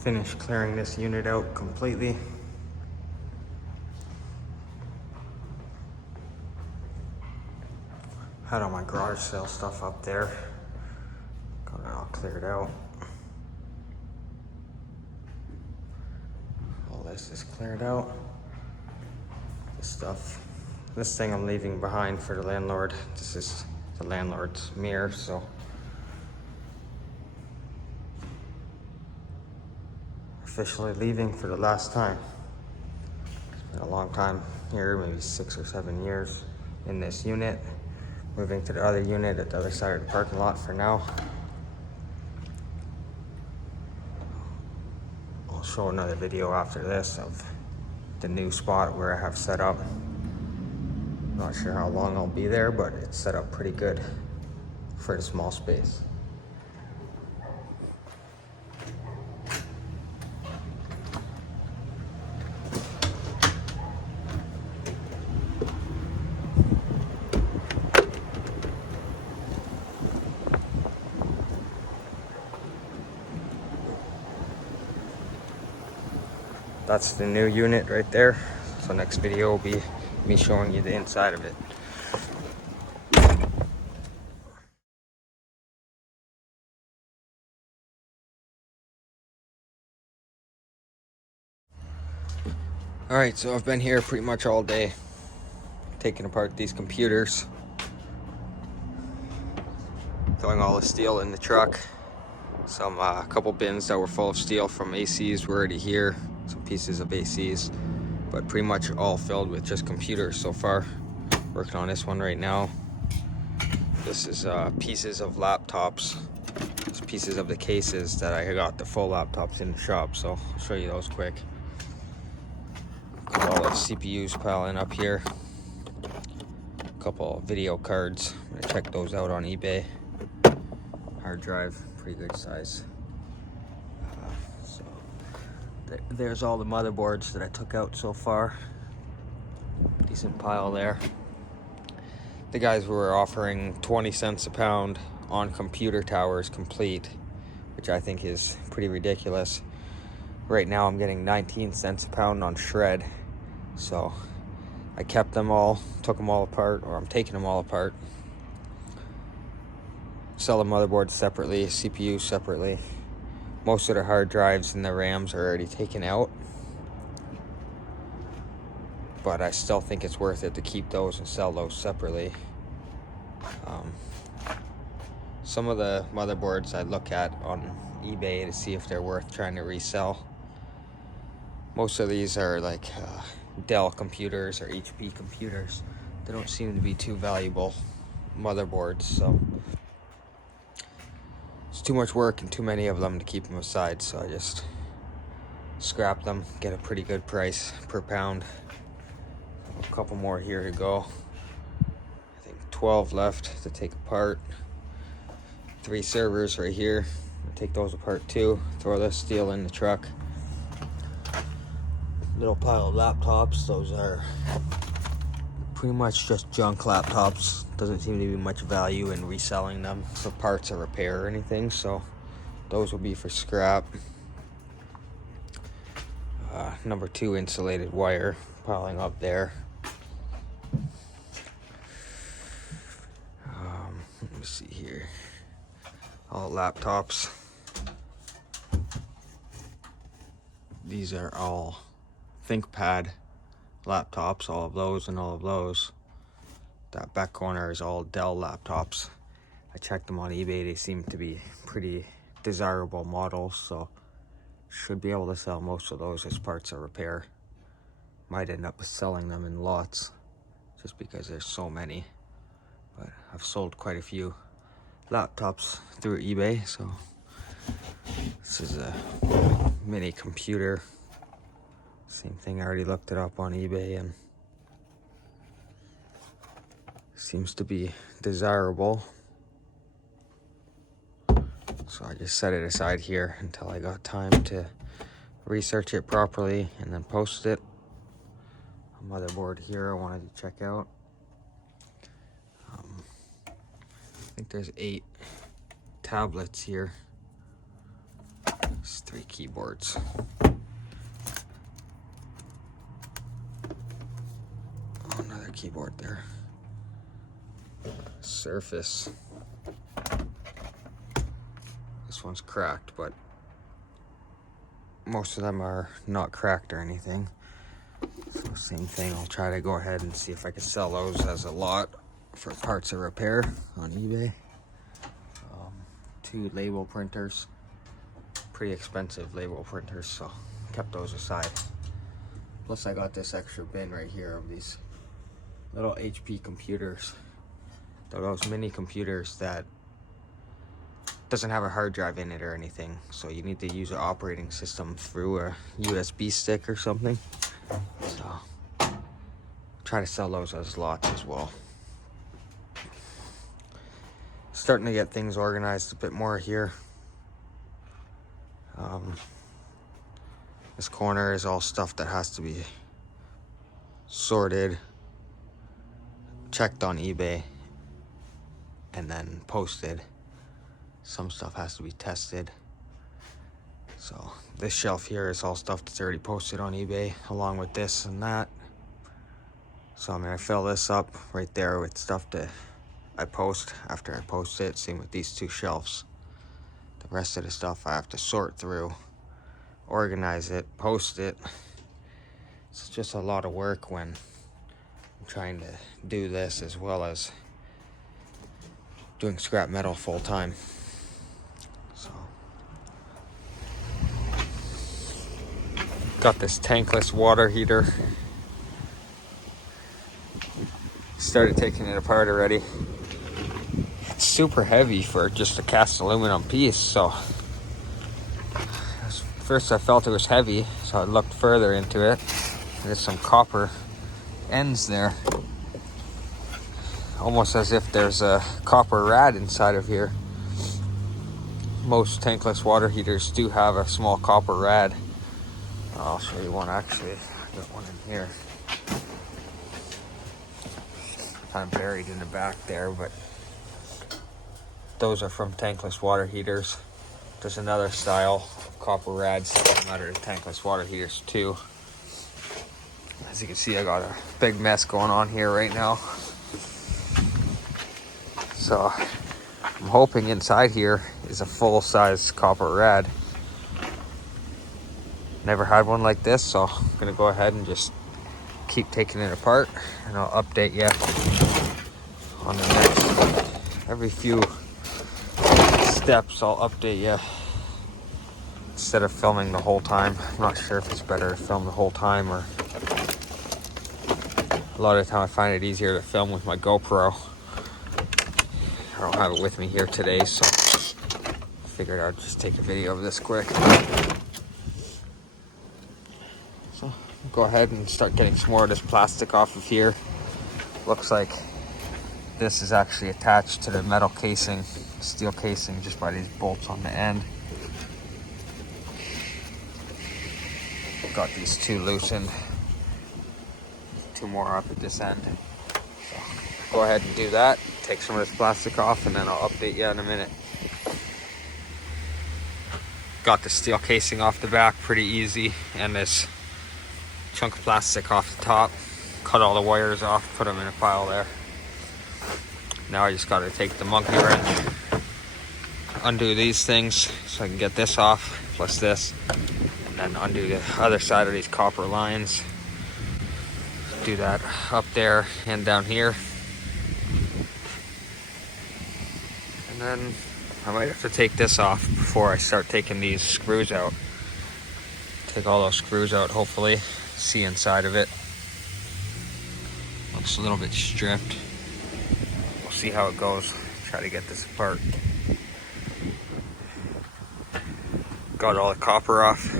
Finished clearing this unit out completely. Had all my garage sale stuff up there. Got it all cleared out. All this is cleared out. This thing I'm leaving behind for the landlord. This is the landlord's mirror, so officially leaving for the last time. It's been a long time here, maybe 6 or 7 years in this unit. Moving to the other unit at the other side of the parking lot for now. I'll show another video after this of the new spot where I have set up. Not sure how long I'll be there, but it's set up pretty good for the small space. That's the new unit right there. So next video will be me showing you the inside of it. All right, so I've been here pretty much all day, taking apart these computers, throwing all the steel in the truck. A couple bins that were full of steel from ACs were already here, some pieces of ACs, but pretty much all filled with just computers so far. Working on this one right now. This is pieces of laptops. It's pieces of the cases that I got the full laptops in the shop, so I'll show you those quick. Got all the CPUs piling up here. A couple video cards. I'm gonna check those out on eBay. Hard drive, pretty good size. There's all the motherboards that I took out so far. Decent pile there. The guys were offering 20 cents a pound on computer towers complete, which I think is pretty ridiculous. Right now I'm getting 19 cents a pound on shred. So I kept them all, took them all apart, or I'm taking them all apart. Sell the motherboards separately, CPU separately. Most of the hard drives and the RAMs are already taken out. But I still think it's worth it to keep those and sell those separately. Some of the motherboards I look at on eBay to see if they're worth trying to resell. Most of these are like Dell computers or HP computers. They don't seem to be too valuable motherboards, so it's too much work and too many of them to keep them aside, so I just scrap them, get a pretty good price per pound. A couple more here to go. I think 12 left to take apart. 3 servers right here. I'll take those apart too. Throw the steel in the truck. Little pile of laptops. Those are pretty much just junk laptops. Doesn't seem to be much value in reselling them for parts or repair or anything, so those will be for scrap. Number 2 insulated wire piling up there. Let me see here. All laptops. These are all ThinkPad laptops, all of those and all of those. That back corner is all Dell laptops. I checked them on eBay. They seem to be pretty desirable models, so should be able to sell most of those as parts of repair. Might end up selling them in lots just because there's so many. But I've sold quite a few laptops through eBay, so this is a mini computer. Same thing, I already looked it up on eBay and seems to be desirable. So I just set it aside here until I got time to research it properly and then post it. A motherboard here I wanted to check out. I think there's 8 tablets here. There's 3 keyboards. Oh, another keyboard there. Surface. This one's cracked, but most of them are not cracked or anything. So same thing, I'll try to go ahead and see if I can sell those as a lot for parts of repair on eBay. 2 label printers, pretty expensive label printers, so kept those aside. Plus I got this extra bin right here of these little HP computers. They're those mini computers that doesn't have a hard drive in it or anything, so you need to use an operating system through a USB stick or something. So try to sell those as lots as well. Starting to get things organized a bit more here. This corner is all stuff that has to be sorted, checked on eBay, and then posted. Some stuff has to be tested. So this shelf here is all stuff that's already posted on eBay, along with this and that. So I'm gonna fill this up right there with stuff that I post after I post it. Same with these 2 shelves. The rest of the stuff I have to sort through, organize it, post it. It's just a lot of work when I'm trying to do this as well as doing scrap metal full time. So got this tankless water heater. Started taking it apart already. It's super heavy for just a cast aluminum piece, so first I felt it was heavy, so I looked further into it. There's some copper ends there, almost as if there's a copper rad inside of here. Most tankless water heaters do have a small copper rad. I'll show you one actually. I got one in here. Kind of buried in the back there, but those are from tankless water heaters. There's another style of copper rads that come out of the tankless water heaters too. As you can see, I got a big mess going on here right now. So I'm hoping inside here is a full-size copper rad. Never had one like this, so I'm gonna go ahead and just keep taking it apart, and I'll update you on the next. Every few steps I'll update you instead of filming the whole time. I'm not sure if it's better to film the whole time, or a lot of the time I find it easier to film with my GoPro. I don't have it with me here today, so I figured I'd just take a video of this quick. So go ahead and start getting some more of this plastic off of here. Looks like this is actually attached to the metal casing, steel casing, just by these bolts on the end. Got these 2 loosened. 2 more up at this end. So go ahead and do that. Take some of this plastic off, and then I'll update you in a minute. Got the steel casing off the back pretty easy, and this chunk of plastic off the top. Cut all the wires off, put them in a pile there. Now I just got to take the monkey wrench, undo these things so I can get this off, plus this, and then undo the other side of these copper lines. Do that up there and down here. And then I might have to take this off before I start taking these screws out. Take all those screws out, hopefully. See inside of it. Looks a little bit stripped. We'll see how it goes. Try to get this apart. Got all the copper off.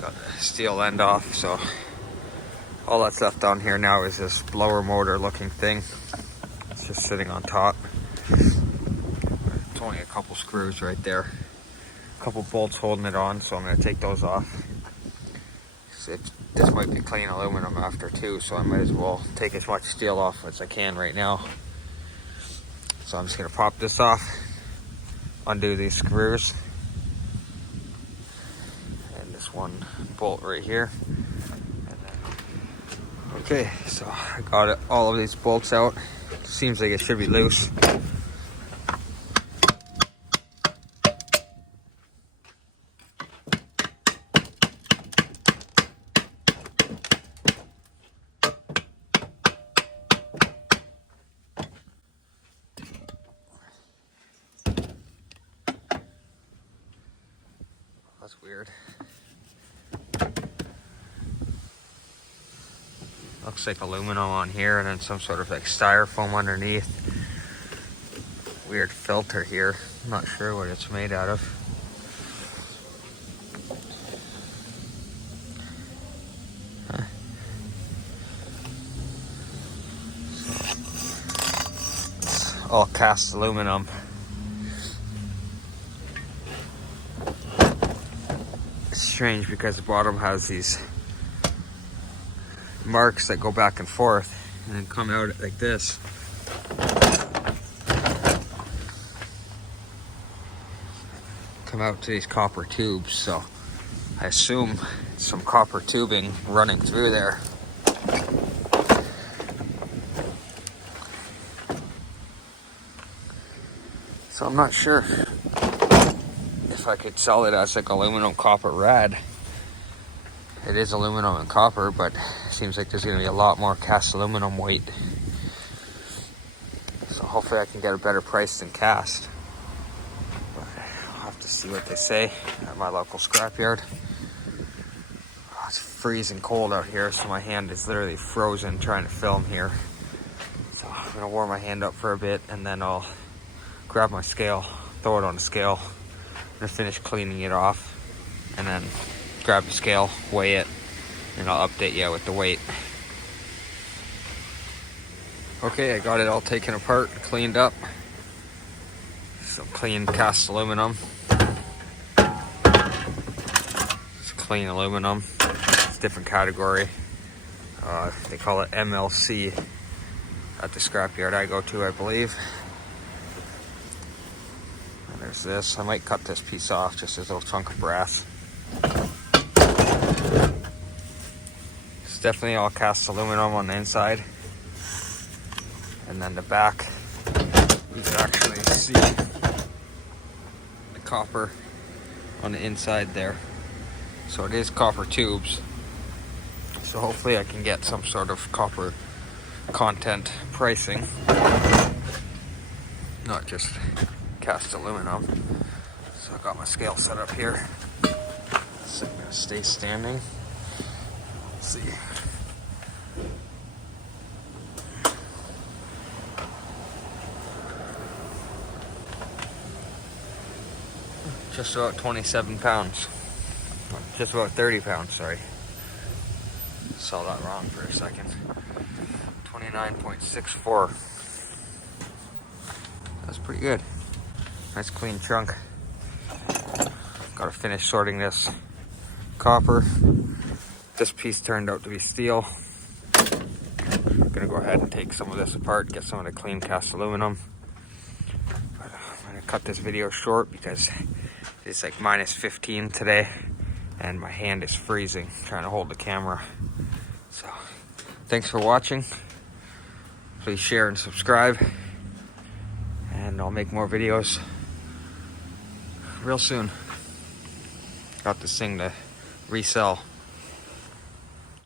Got the steel end off, so all that's left down here now is this blower motor looking thing. It's just sitting on top. It's only a couple screws right there. A couple bolts holding it on, so I'm going to take those off. This might be clean aluminum after too, so I might as well take as much steel off as I can right now. So I'm just going to pop this off, undo these screws. And this one bolt right here. Okay, so I got all of these bolts out. Seems like it should be loose. That's weird. Looks like aluminum on here and then some sort of like styrofoam underneath. Weird filter here. I'm not sure what it's made out of. Huh. It's all cast aluminum. It's strange because the bottom has these marks that go back and forth and then come out like this. Come out to these copper tubes, so I assume some copper tubing running through there. So I'm not sure if I could sell it as like aluminum copper rad. It is aluminum and copper, but it seems like there's going to be a lot more cast aluminum weight. So hopefully I can get a better price than cast. But I'll have to see what they say at my local scrapyard. Oh, it's freezing cold out here, so my hand is literally frozen trying to film here. So I'm going to warm my hand up for a bit, and then I'll grab my scale, throw it on the scale. I'm going to finish cleaning it off, and then grab the scale, weigh it, and I'll update you with the weight. Okay, I got it all taken apart, cleaned up. Some clean cast aluminum. It's clean aluminum. It's a different category. They call it MLC at the scrapyard I go to, I believe. And there's this. I might cut this piece off, just as a little chunk of brass. It's definitely all cast aluminum on the inside. And then the back, you can actually see the copper on the inside there. So it is copper tubes. So hopefully I can get some sort of copper content pricing, not just cast aluminum. So I got my scale set up here. So I'm gonna stay standing. Let's see. Just about 27 pounds. Just about 30 pounds, sorry. Saw that wrong for a second. 29.64. That's pretty good. Nice clean chunk. Gotta finish sorting this copper. This piece turned out to be steel. I'm gonna go ahead and take some of this apart, get some of the clean cast aluminum. But I'm gonna cut this video short because it's like minus 15 today and my hand is freezing trying to hold the camera. So thanks for watching. Please share and subscribe, and I'll make more videos real soon. Got this thing to resell.